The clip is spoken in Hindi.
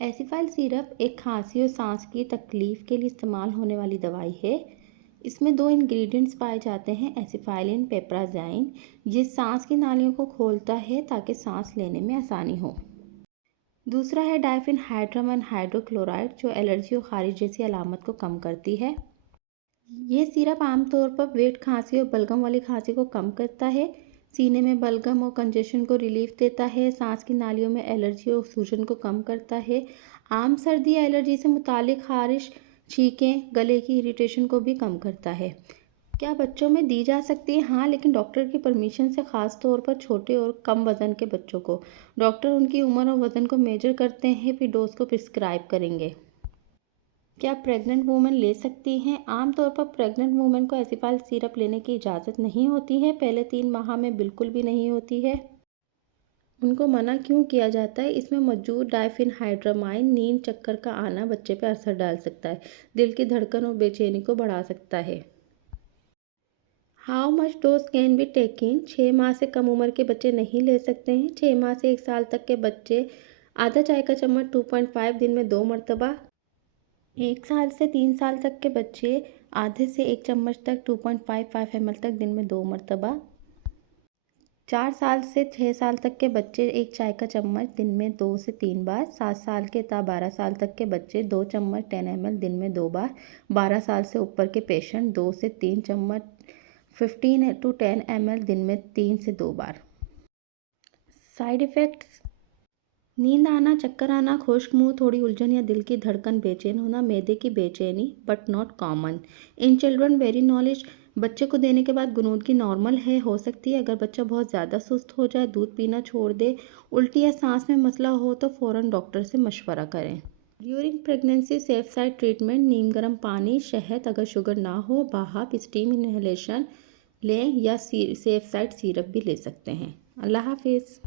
एसिफाइल सिरप एक खांसी और सांस की तकलीफ के लिए इस्तेमाल होने वाली दवाई है। इसमें दो इंग्रेडिएंट्स पाए जाते हैं, एसिफाइलिन, पेप्राज़ाइन। ये सांस की नालियों को खोलता है ताकि सांस लेने में आसानी हो। दूसरा है डायफेनहाइड्रामाइन हाइड्रोक्लोराइड, जो एलर्जी और खारिश जैसी अलामत को कम करती है। ये सिरप आमतौर पर वेट खांसी और बलगम वाली खांसी को कम करता है, सीने में बलगम और कंजेशन को रिलीफ देता है, सांस की नालियों में एलर्जी और सूजन को कम करता है, आम सर्दी या एलर्जी से मुतालिक खारिश, छींकें, गले की इरिटेशन को भी कम करता है। क्या बच्चों में दी जा सकती है? हाँ, लेकिन डॉक्टर की परमिशन से, खास तौर पर छोटे और कम वजन के बच्चों को। डॉक्टर उनकी उम्र और वजन को मेजर करते हैं, फिर डोज को प्रिस्क्राइब करेंगे। क्या प्रेग्नेंट वूमेन ले सकती हैं? आमतौर पर प्रेग्नेंट वूमेन को एसिफाइल सिरप लेने की इजाज़त नहीं होती है, पहले 3 माह में बिल्कुल भी नहीं होती है। उनको मना क्यों किया जाता है? इसमें मौजूद डायफेनहाइड्रामाइन नींद, चक्कर का आना बच्चे पर असर डाल सकता है, दिल की धड़कन और बेचैनी को बढ़ा सकता है। How much dose can be taken? 6 माह से कम उम्र के बच्चे नहीं ले सकते हैं। 6 माह से 1 साल तक के बच्चे आधा चाय का चम्मच 2.5 दिन में 2 मरतबा। 1 साल से 3 साल तक के बच्चे आधे से 1 चम्मच तक 2.55 ml तक दिन में 2 मरतबा। 4 साल से 6 साल तक के बच्चे 1 चाय का चम्मच दिन में 2 से 3 बार। 7 साल के ता 12 साल तक के बच्चे 2 चम्मच 10 ml दिन में 2 बार। 12 साल से ऊपर के पेशेंट 2 से 3 चम्मच 15 to 10 ml दिन में 3 से 2 बार। साइड इफ़ेक्ट्स: नींद आना, चक्कर आना, खुश्क मुंह, थोड़ी उलझन या दिल की धड़कन बेचैन होना, मैदे की बेचैनी, but not common in children. Very knowledge: बच्चे को देने के बाद गुनूदगी नॉर्मल है, हो सकती है। अगर बच्चा बहुत ज़्यादा सुस्त हो जाए, दूध पीना छोड़ दे, उल्टी या सांस में मसला हो तो फ़ौरन डॉक्टर से मशवरा करें। During pregnancy safe side treatment: नीम गर्म पानी, शहद, अगर शुगर ना हो, भाप, स्टीम इन्हेलेशन लें या सेफ साइड सिरप भी ले सकते हैं। अल्लाह हाफिज़।